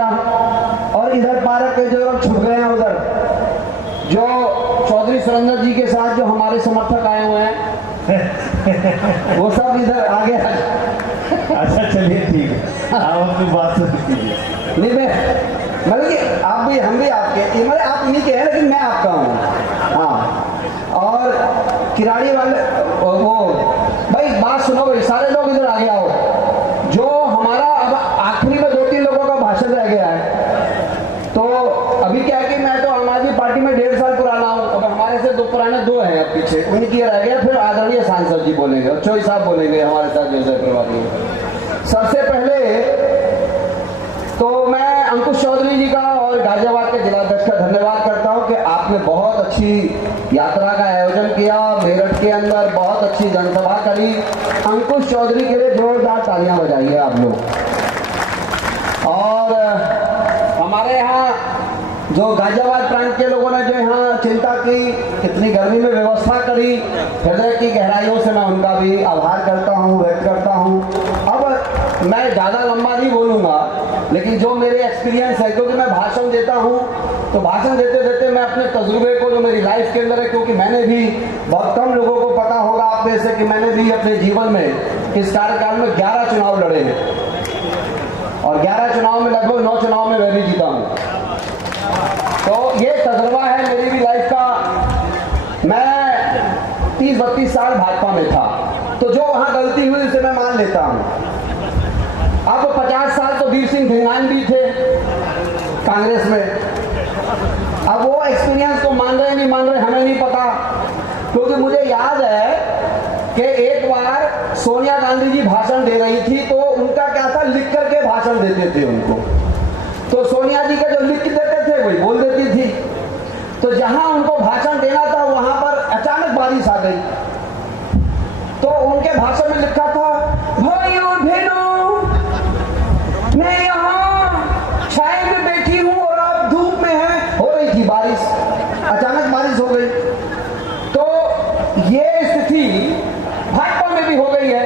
और इधर पार्क के जो लोग छुप गए हैं, उधर जो चौधरी सुरेंद्र जी के साथ जो हमारे समर्थक आए हुए हैं वो सब इधर आगे। अच्छा चलिए ठीक है, आप अपनी बात कीजिए। नहीं मतलब कि आप भी हम भी आपके मतलब आप नहीं के हैं लेकिन मैं आपका हूँ। हाँ और किराड़ी वाले वो भाई बात सुनो भाई, सारे लोग इधर आगे आओ। जो हमारा अब आखिरी में 2-3 लोगों का भाषण रह गया है, तो अभी क्या है कि मैं तो आम आदमी पार्टी में 1.5 साल पुराना हूँ। अब हमारे से पुराने 2 हैं अब पीछे, उनकी रह गया। फिर आदरणीय सांसद जी बोलेंगे और चौधरी साहब बोलेंगे हमारे साथ जो प्रभारी। सबसे पहले तो मैं अंकुश चौधरी जी का और गाजियाबाद के जिलाध्यक्ष का धन्यवाद करता हूं कि आपने बहुत अच्छी यात्रा का आयोजन किया, मेरठ के अंदर बहुत अच्छी जनसभा करी। अंकुश चौधरी के लिए जोरदार तालियां बजाइए आप लोग। और हमारे यहाँ जो गाजियाबाद प्रांत के लोगों ने जो यहाँ चिंता की, इतनी गर्मी में व्यवस्था करी, हृदय की गहराइयों से मैं उनका भी आभार करता हूँ, व्यक्त करता हूँ। अब मैं ज़्यादा लंबा नहीं बोलूँगा, लेकिन जो मेरे एक्सपीरियंस है, क्योंकि मैं भाषण देता हूँ तो भाषण देते देते मैं अपने तजुर्बे को जो मेरी लाइफ के अंदर है, क्योंकि मैंने भी बहुत कम लोगों को पता होगा आप में से कि मैंने भी अपने जीवन में इस कार्यकाल में 11 चुनाव लड़े हैं और 11 चुनाव में लगभग 9 चुनाव में मैं भी जीता हूँ। तो ये तजुर्बा है मेरी भी लाइफ का। मैं 30-32 साल भाजपा में था, तो जो वहाँ गलती हुई उसे मैं मान लेता हूँ। अब 50 साल तो वीर सिंह धिंगान भी थे कांग्रेस में। अब वो एक्सपीरियंस को मान रहे नहीं मान रहे हमें नहीं पता, क्योंकि मुझे याद है कि एक बार सोनिया गांधी जी भाषण दे रही थी, तो उनका क्या था, लिख करके भाषण देते थे उनको। तो सोनिया जी का जो लिख देते थे वही बोल देती थी। तो जहां उनको भाषण देना था वहां पर अचानक बारिश आ गई, तो उनके भाषण में लिखा था, भाइयों बहनों मैं यहाँ छाए में बैठी हूँ और आप धूप में हैं। हो रही थी बारिश, अचानक बारिश हो गई। तो ये स्थिति भाजपा में भी हो गई है।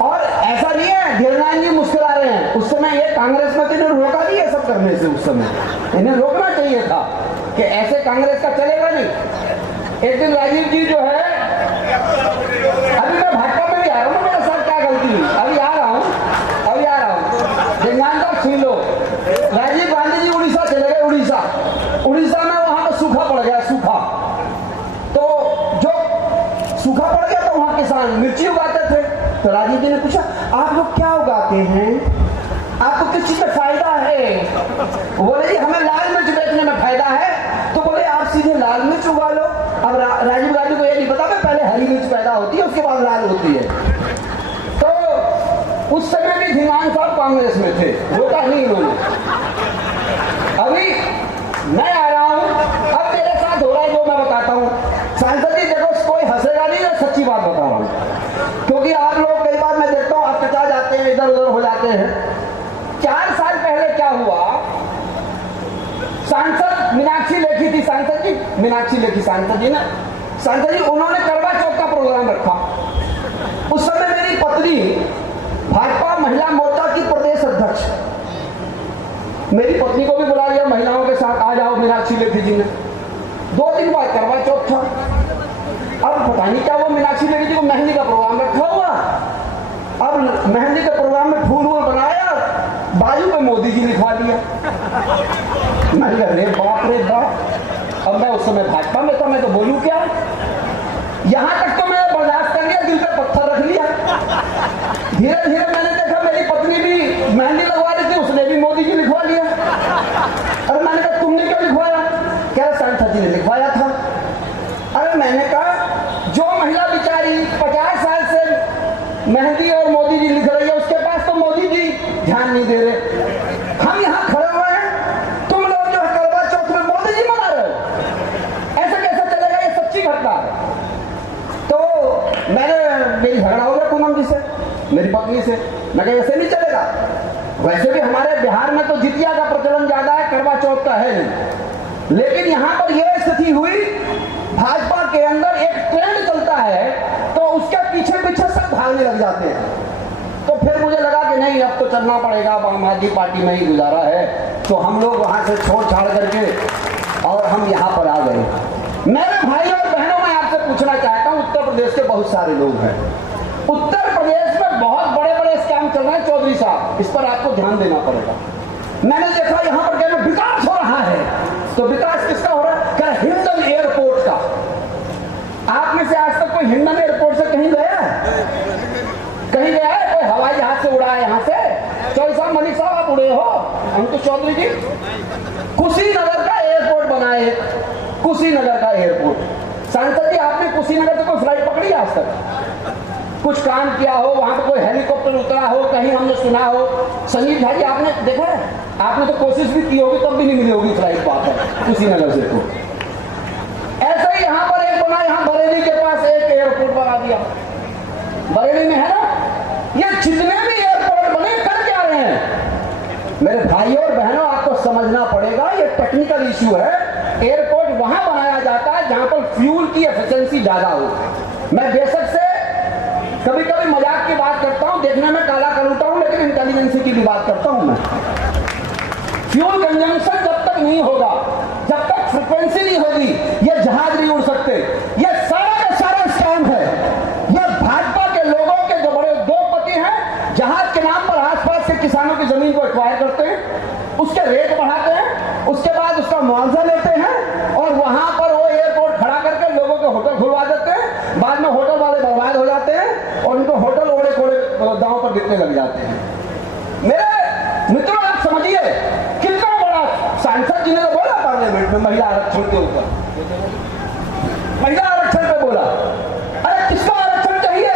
और ऐसा नहीं है धीरनारायण जी मुस्कुरा रहे हैं, उस समय ये कांग्रेस में इन्हें रोका नहीं है सब करने से। उस समय इन्हें रोकना चाहिए था कि ऐसे कांग्रेस का चलेगा नहीं। एक दिन राजीव जी जो है, अभी मैं भाजपा में भी आ रहा हूँ, मेरे साथ क्या गलती हुई, अभी आ रहा हूँ सुन लो। राजीव गांधी जी उड़ीसा चले गए, उड़ीसा में वहां पर सूखा पड़ गया, सूखा। तो जो सूखा पड़ गया तो वहां किसान मिर्ची उगाते थे। तो राजीव जी ने पूछा, आप लोग क्या उगाते हैं, आपको किस चीज में फायदा है? बोले जी हमें लाल मिर्च बेचने में फायदा है। तो बोले आप सीधे लाल मिर्च उगा लो। अब राजीव गांधी को ये नहीं पता कि पहले हरी मिर्च पैदा होती है उसके बाद लाल होती है। उस समय भी धिंगान साहब कांग्रेस में थे, रोका नहीं उन्होंने। अभी मैं आ रहा हूं, अब मेरे साथ हो रहा है जो मैं बताता हूं। सांसद जी देखो कोई हंसेगा नहीं, मैं सच्ची बात बता रहा हूं, क्योंकि आप लोग कई बार मैं देखता हूं आप कटा जाते हैं, इधर उधर हो जाते हैं। 4 साल पहले क्या हुआ, सांसद मीनाक्षी लेखी थी, सांसद जी मीनाक्षी लेखी सांसद जी उन्होंने करवा चौथ का प्रोग्राम रखा। उस समय मेरी पत्नी भाजपा महिला मोर्चा की प्रदेश अध्यक्ष, मेरी पत्नी को भी बुला लिया महिलाओं के साथ, आ जाओ मीनाक्षी लेखी जी ने। 2 दिन बाद करवा चौथ था। अब पता नहीं क्या वो मीनाक्षी लेखी जी को मेहंदी का प्रोग्राम रखा हुआ। अब मेहंदी के प्रोग्राम में फूल वूल बनाया, बाजू में मोदी जी लिखवा दिया। मैं कहा रे बाप। अब मैं उस समय भाजपा में था, मैं तो बोलूं क्या। यहां तक तो मैंने बर्दाश्त कर लिया, दिल पे पत्थर रख लिया। धीरे धीरे मैंने देखा मेरी पत्नी भी मेहंदी लगवा रही थी, उसने भी मोदी जी लिखवा लिया। अरे मैंने कहा तुमने क्यों लिखवाया? क्या सांसद जी ने लिखवाया था। अरे मैंने कहा जो महिला बेचारी 50 साल से मेहंदी और मोदी जी लिख रही है, उसके पास तो मोदी जी ध्यान नहीं दे रहे। हम यहाँ खड़े हुए हैं, तुम लोग जो है करवा चौथ में मोदी जी मना रहे हो, ऐसा कैसे चलेगा? ये सच्ची घटना है। तो मेरी झगड़ा हो गया पूनम जी से, मेरी पत्नी से। मैं कहा ऐसे नहीं चलेगा। वैसे भी हमारे बिहार में तो जितिया का प्रचलन ज्यादा है, करवा चौथ का है नहीं। लेकिन यहाँ पर यह स्थिति हुई, भाजपा के अंदर एक ट्रेंड चलता है तो उसके पीछे पीछे सब भागने लग जाते हैं। तो फिर मुझे लगा कि नहीं अब तो चलना पड़ेगा, अब आम आदमी पार्टी में ही गुजारा है। तो हम लोग वहां से छोड़ छाड़ करके और हम यहाँ पर आ गए। मेरे भाई और बहनों, मैं आपसे पूछना चाहता हूँ, उत्तर प्रदेश के बहुत सारे लोग हैं, उत्तर प्रदेश में बहुत बड़े बड़े स्कैम चल रहे हैं चौधरी साहब, इस पर आपको ध्यान देना पड़ेगा। मैंने देखा यहाँ पर कहना विकास हो रहा है, तो विकास किसका हो रहा है? क्या हिंडन एयरपोर्ट का। आप में से आज तक कोई हिंडन एयरपोर्ट से कहीं गया है? कहीं गया है? कोई हवाई जहाज से उड़ा है यहाँ से? चौधरी साहब, मलिक साहब आप उड़े हो? अंकुश चौधरी जी, कुशीनगर का एयरपोर्ट बनाए, कुशीनगर का एयरपोर्ट। सांसद जी, आपने कुशीनगर से कोई फ्लाइट पकड़ी आज तक? कुछ काम किया हो वहां पर, कोई हेलीकॉप्टर उतरा हो, कहीं हमने सुना हो? संजीव भाई, आपने देखा है? आपने तो कोशिश भी की होगी, तब भी नहीं मिली होगी फ्लाइट वहां पर कुशीनगर से। तो ऐसा ही यहाँ पर एक बना, यहाँ बरेली के पास एक एयरपोर्ट बना दिया, बरेली में है ना। ये जितने भी एयरपोर्ट बने कर क्या रहे हैं? मेरे भाइयों और बहनों, आपको समझना पड़ेगा, ये टेक्निकल इश्यू है। एयरपोर्ट वहां बनाया जाता है जहां पर फ्यूल की एफिशिएंसी ज्यादा हो। मैं बेशक से कभी कभी मजाक की बात करता हूं, देखने में काला कलूटा हूं, लेकिन इंटेलिजेंसी की भी बात करता हूं मैं। फ्यूल कंजम्पशन जब तक नहीं होगा, जब तक फ्रीक्वेंसी नहीं होगी, ये जहाज नहीं उड़ सकते। ये सारा का सारा स्कैम है। ये भाजपा के लोगों के जो बड़े उद्योगपति हैं, जहाज के नाम पर आसपास के किसानों की जमीन को एक्वायर करते हैं, उसके रेट बढ़ाते हैं, उसके बाद उसका मुआवजा लेते हैं और वहां पर वो एयरपोर्ट खड़ा करके लोगों के होटल खुलवा देते हैं। बाद में होटल वाले बर्बाद हो जाते हैं और उनको होटल ओढ़े कोड़े दांव पर बिकने लग जाते हैं। मेरे मित्रों, आप समझिए कितना बड़ा सांसद जी ने तो बोला पार्लियामेंट में महिला आरक्षण के ऊपर, महिला आरक्षण पे बोला। अरे किसको आरक्षण चाहिए?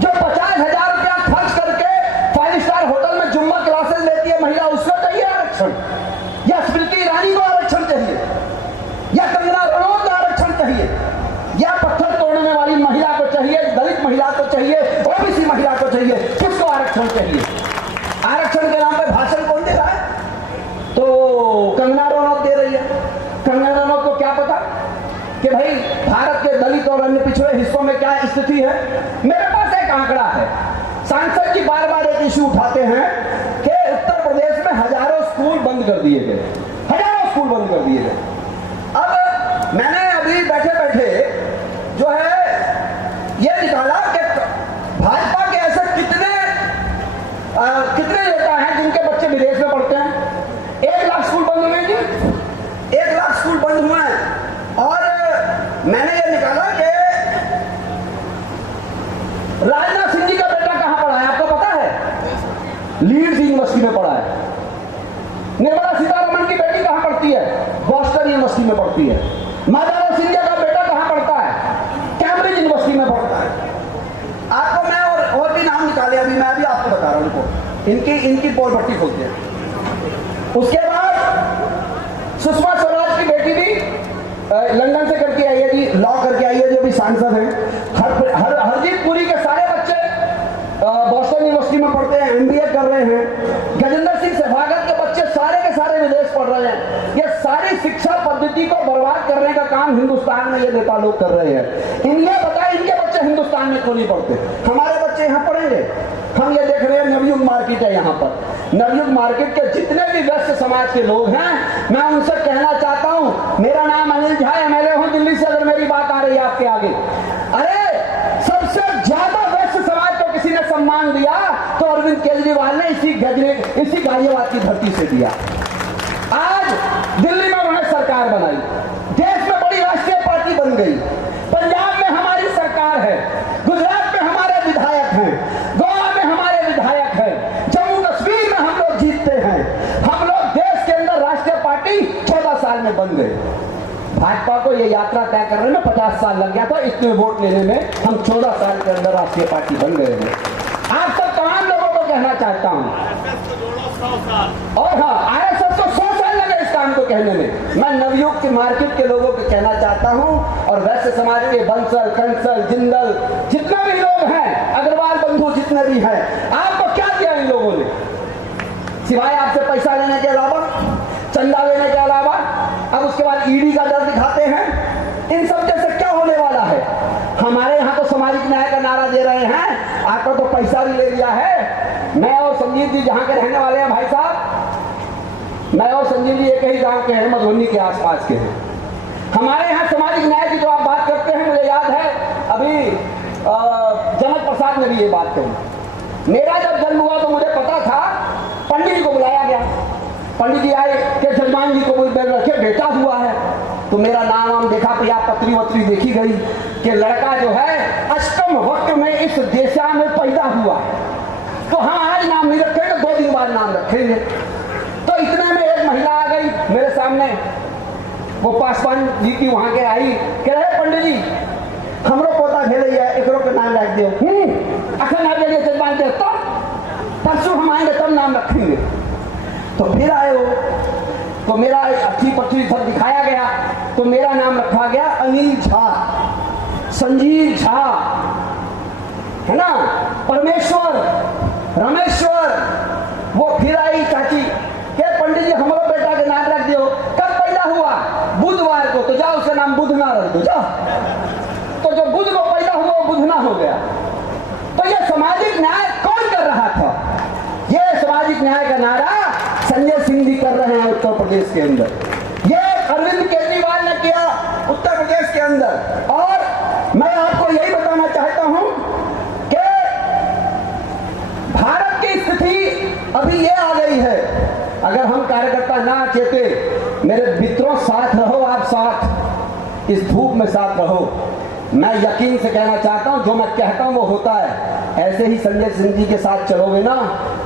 जो 50,000 रुपया खर्च करके 5 स्टार होटल में जुम्मा क्लासेस लेती है महिला, उसको चाहिए आरक्षण? या स्मृति ईरानी को आरक्षण चाहिए? या कंगना रनौत को आरक्षण चाहिए? या पत्थर तोड़ने वाली महिला को चाहिए? दलित महिला को चाहिए? ओबीसी महिला को चाहिए? किसको आरक्षण चाहिए? आरक्षण के नाम पे भाषण कौन दे रहा है? तो कंगना रनौत दे रही है। कंगना रनौत को क्या पता कि भाई भारत के दलित और अन्य पिछड़े हिस्सों में क्या स्थिति है? मेरे पास एक आंकड़ा है। सांसद जी बार बार एक इश्यू उठाते हैं कि उत्तर प्रदेश में हजारों स्कूल बंद कर दिए गए, हजारों स्कूल बंद कर दिए गए। अब मैंने अभी बैठे बैठे जो है ये निकाला कि भाजपा के ऐसे कितने नेता हैं जिनके बच्चे विदेश में पढ़ते हैं। 1 लाख स्कूल बंद हुए जी, 1 लाख स्कूल बंद हुए हैं। और मैंने ये निकाला कि राजनाथ सिंह जी का बेटा कहां पढ़ा है, आपको पता है? लीड्स यूनिवर्सिटी में पढ़ा है। निर्मला सीतारमण की बेटी कहां पढ़ती है? बॉस्टन यूनिवर्सिटी में पढ़ती है। माधव सिंधिया का बेटा कहां पढ़ता है? कैम्ब्रिज यूनिवर्सिटी में पढ़ता है। आपको मैं और भी नाम निकाले, अभी मैं भी आपको बता रहा हूं उनको, इनकी पोल पट्टी खोलते हैं। उसके बाद सुषमा स्वराज की बेटी भी लंदन से करके आई है जी, लॉ करके आई है, जो भी सांसद है। हरजीत पुरी के सारे बच्चे बॉस्टन यूनिवर्सिटी में पढ़ते हैं, एमबीए कर रहे हैं। गजेंद्र सिंह शेखावत के बच्चे सारे के सारे विदेश पढ़ रहे हैं। ये सारी शिक्षा पद्धति को बर्बाद करने का काम हिंदुस्तान में ये नेता लोग कर रहे हैं। इन्हें बताए इनके बच्चे हिंदुस्तान में क्यों नहीं पढ़ते? हमारे बच्चे यहाँ पढ़ेंगे। हम ये देख रहे हैं नवयुग मार्केट है यहाँ पर। नवयुग मार्केट के जितने भी व्यस्त समाज के लोग हैं, मैं उनसे कहना चाहता हूँ, मेरा नाम अनिल झा, एमएलए हूँ दिल्ली से, अगर मेरी बात आ रही है आपके आगे। अरे सबसे ज्यादा व्यस्त समाज को किसी ने सम्मान दिया तो अरविंद केजरीवाल ने इसी गाजियाबाद की धरती से दिया। आज दिल्ली में उन्होंने सरकार बनाई, देश में बड़ी राष्ट्रीय पार्टी बन गई, पंजाब में हमारी सरकार है, गुजरात में हमारे विधायक हैं, गोवा में हमारे विधायक हैं, जम्मू कश्मीर में हम लोग जीतते हैं। हम लोग देश के अंदर राष्ट्रीय पार्टी 14 साल में बन गए। भाजपा को ये यात्रा तय करने में 50 साल लग गया था, इतने वोट लेने में हम 14 साल के अंदर राष्ट्रीय पार्टी बन गए हैं। आप सब तमाम लोगों को कहना चाहता हूं, और हाँ, आरएसएस को 100 साल लगे इस काम को कहने में। मैं नवयुग के मार्केट के लोगों को कहना चाहता हूं, और वैश्य समाज के बंसल, कंसल, जिंदल, जितने भी लोग हैं, अग्रवाल बंधु जितने भी हैं, आपको क्या दिया इन लोगों ने? सिवाय आपसे पैसा लेने के अलावा, चंदा लेने के अलावा, अब उसके बाद ईडी का डर दिखाते हैं। इन सब जैसे क्या होने वाला है? हमारे यहाँ तो सामाजिक न्याय का नारा दे रहे हैं, आपका तो पैसा भी ले लिया है। मैं और संजीव जी जहां के रहने वाले हैं भाई साहब, मैं और संजीव जी एक ही गांव के हैं, मधुबनी के आसपास के हैं। हमारे यहाँ सामाजिक न्याय की जो आप बात करते हैं, मुझे याद है अभी जनक प्रसाद ने भी ये बात कही। मेरा जब जन्म हुआ तो मुझे पता था, पंडित जी को बुलाया गया, पंडित जी आए कि जजमान जी को कोई बैग रखे, बेटा हुआ है। तो मेरा नाम देखा, पिया पत्री वत्री देखी गई कि लड़का जो है अष्टम वक्त में इस देशा में पैदा हुआ है, तो हम आज नाम नहीं रखेंगे, 2 दिन बाद नाम रखेंगे। तो इतने में एक महिला आ गई मेरे सामने, वो पासवान जी की वहां के आई, कह रहे पंडित जी हमरो पोता भेले एकरो के नाम रख दो। अखन आप जल्दी जजमान दे, तो परसों हम आएंगे तब नाम रखेंगे। तो फिर आए हो, तो मेरा अच्छी पत्री सब दिखाया गया, तो मेरा नाम रखा गया अनिल झा, संजीव झा, है ना, परमेश्वर, रमेश्वर। वो फिर आई चाची के पंडित जी हमारा बेटा के नाम रख दो। कब पैदा हुआ? बुधवार को। तो जाओ उसका नाम बुधना रख दो, जाओ। तो जो बुध को पैदा हुआ वो बुधना हो गया। तो ये सामाजिक न्याय कौन कर रहा था? ये सामाजिक न्याय का नारा संजय सिंह जी कर रहे हैं उत्तर प्रदेश के अंदर। ये अरविंद केजरीवाल ने किया उत्तर प्रदेश के अंदर। और मैं आपको यही बताना चाहता हूं कि भारत की स्थिति अभी ये आ गई है, अगर हम कार्यकर्ता ना चेते, मेरे मित्रों साथ रहो, आप साथ इस धूप में साथ रहो। मैं यकीन से कहना चाहता हूं, जो मैं कहता हूं वो होता है। ऐसे ही संजय सिंह जी के साथ चलोगे ना,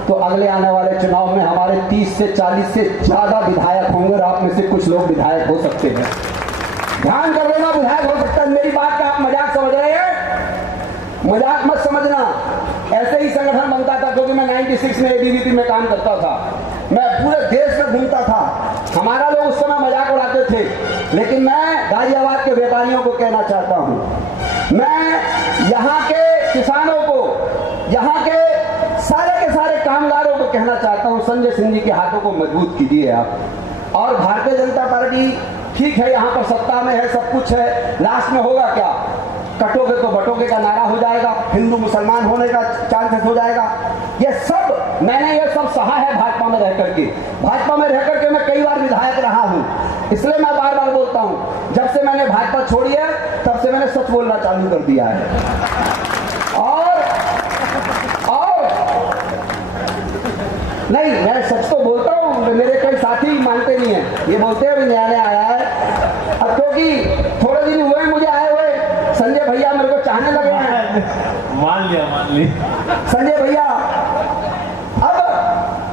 तो अगले आने वाले चुनाव में हमारे 30 से 40 से ज्यादा विधायक होंगे, और आप में से कुछ लोग विधायक हो सकते हैं। ध्यान कर लेना, विधायक हो सकता है। मेरी बात का आप मजाक समझ रहे हैं, मजाक मत समझना। ऐसे ही संगठन बनता था, क्योंकि मैं 96 में एबीवीपी में काम करता था, मैं पूरे देश में घूमता था। हमारा लोग उस समय मजाक उड़ाते थे, लेकिन मैं गाजियाबाद के व्यापारियों को कहना चाहता हूं, मैं यहाँ के किसानों को, यहाँ के सारे कामगारों को कहना चाहता हूं, संजय सिंह जी के हाथों को मजबूत कीजिए आप। और भारतीय जनता पार्टी ठीक है, यहाँ पर सत्ता में है, सब कुछ है, लास्ट में होगा क्या? कटोगे तो बटोगे का नारा हो जाएगा, हिंदू मुसलमान होने का चांसेस हो जाएगा। ये सब मैंने ये सब सहा है भाजपा में रह करके। भाजपा में रह करके मैं कई बार विधायक रहा हूं, इसलिए मैं बार बार बोलता हूं, जब से मैंने भाजपा छोड़ी है तब से मैंने सच बोलना चालू कर दिया है। और नहीं, मैं सच तो बोलता हूं, मेरे कई साथी मानते नहीं है, ये बोलते हैं न्यायालय आया है। अब क्योंकि थोड़े दिन हुए मुझे आए हुए, संजय भैया मेरे को चाहने लगे हैं। मान लिया संजय भैया, अब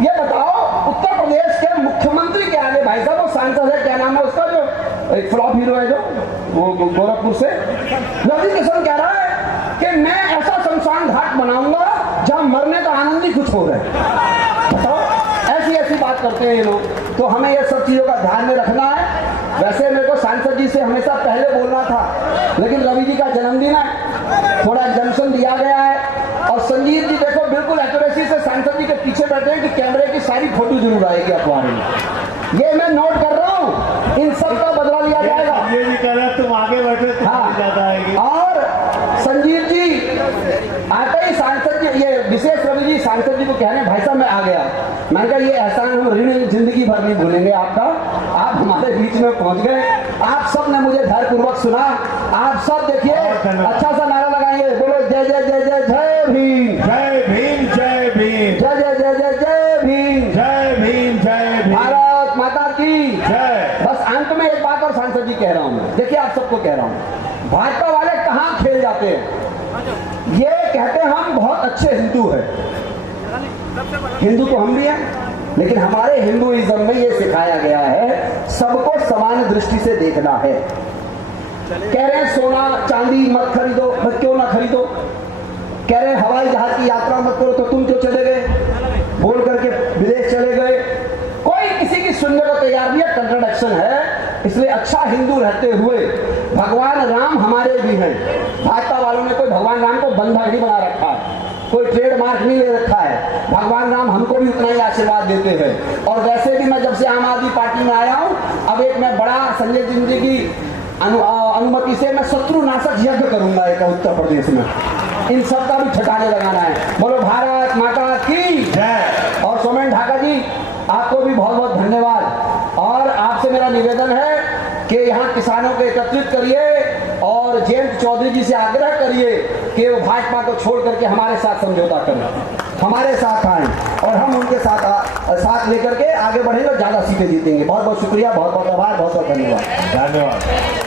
ये बताओ उत्तर प्रदेश के मुख्यमंत्री के आगे, भाई साहब वो सांसद है, क्या नाम है उसका, जो एक फ्लॉप हीरो है, जो वो गोरखपुर से, रवि किशन कह रहा है कि मैं ऐसा शमशान घाट बनाऊंगा जहां मरने का आनंद ही कुछ हो रहा है। बताओ, ऐसी बात करते हैं ये लोग। तो हमें ये सब चीजों का ध्यान में रखना है। वैसे मेरे को सांसद जी से हमेशा पहले बोलना था, लेकिन रवि जी का जन्मदिन है, थोड़ा एग्जाम्शन दिया गया है। और संजीव जी देखो बिल्कुल एक्यूरेसी से सांसद जी के पीछे बैठे हैं कि कैमरे की सारी फोटो जरूर आएगी अखबार में। ये मैं नोट कर रहा हूँ, इन सब का बदला लिया जाएगा। ये भी कह रहा तुम आगे बैठे, हाँ, ज्यादा आएगी। और संजीव जी आते ही सांसद जी, ये विशेष रवि जी सांसद जी को कह रहे हैं, भाई साहब मैं आ गया। मैंने कहा ये एहसान हम ऋण जिंदगी भर नहीं भूलेंगे आपका, आप हमारे बीच में पहुंच गए। आप सब ने मुझे धैर्यपूर्वक सुना। आप सब देखिए, अच्छा सा नारा लगाएंगे, बोलो जय जय जय जय जय भीम, जय भीम, जय भीम, जय जय जय जय जय भीम, जय भीम, जय भीम, भारत माता की जय। बस अंत में एक बात और सांसद जी कह रहा हूं, देखिए आप सबको कह रहा हूं, भाजपा वाले कहां खेल जाते हैं, ये कहते हैं हम बहुत अच्छे हिंदू हैं। हिंदू तो हम भी हैं, लेकिन हमारे हिंदुइज्म में ये सिखाया गया है सबको समान दृष्टि से देखना है। कह रहे हैं सोना चांदी मत खरीदो, मत क्यों ना खरीदो। कह रहे हैं हवाई जहाज की यात्रा मत करो, तो तुम क्यों चले गए, बोल करके विदेश चले गए। कोई किसी की सुनने को तैयार नहीं है, कंट्राडिक्शन है। इसलिए अच्छा हिंदू रहते हुए भगवान राम हमारे भी हैं। भाजपा वालों ने कोई भगवान राम को बंधक नहीं बना रखा है, कोई ट्रेडमार्क नहीं ले रखा है। भगवान राम हमको भी उतना ही आशीर्वाद देते हैं। और वैसे भी मैं जब से आम आदमी पार्टी में आया हूं, अब एक मैं बड़ा संजय सिंह जी की अनुमति से मैं शत्रुनाशक यज्ञ करूंगा एक उत्तर प्रदेश में। इन सब का भी ठिकाने लगाना है। बोलो भारत माता की जय। और सोमेन ढाका जी, आपको भी बहुत बहुत धन्यवाद। किसानों को एकत्रित करिए और जयंत चौधरी जी से आग्रह करिए कि वो भाजपा को छोड़ करके हमारे साथ समझौता करें, हमारे साथ आए और हम उनके साथ लेकर के आगे बढ़ेंगे, ज्यादा सीटें जीतेंगे। बहुत बहुत शुक्रिया, बहुत बहुत आभार, बहुत बहुत धन्यवाद। धन्यवाद।